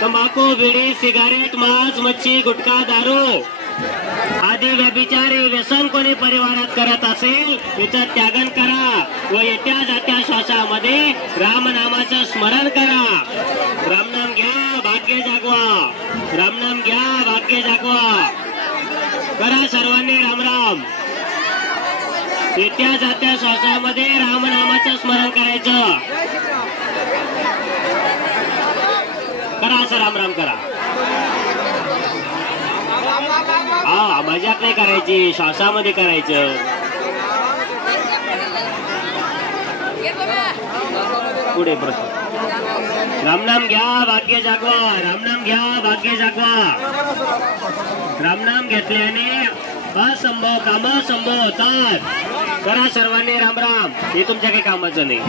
तंबाखू बिडी सिगारेट मांस मच्छी गुटखा दारू आदी व्यभिचारी व्यसन कोणी परिवारात करत असेल त्याचा त्यागन करा व येत्या जात्या श्वासामध्ये रामनामाचं स्मरण करा. रामनाम घ्या भाग्य जागवा, रामनाम घ्या भाग्य जागवा. करा सर्वांनी रामराम. येत्या जात्या श्वासामध्ये रामनामाचं स्मरण करायचं. करा असं रामराम करा. हा मजाक नाही करायची, श्वासामध्ये करायचं. पुढे प्रश्न. रामनाम घ्या भाग्य जागवा, रामनाम घ्या भाग्य जागवा. रामनाम घेतल्याने असंभव काम संभव होतात. करा सर्वांनी रामराम. हे तुमच्या काही कामाचं नाही.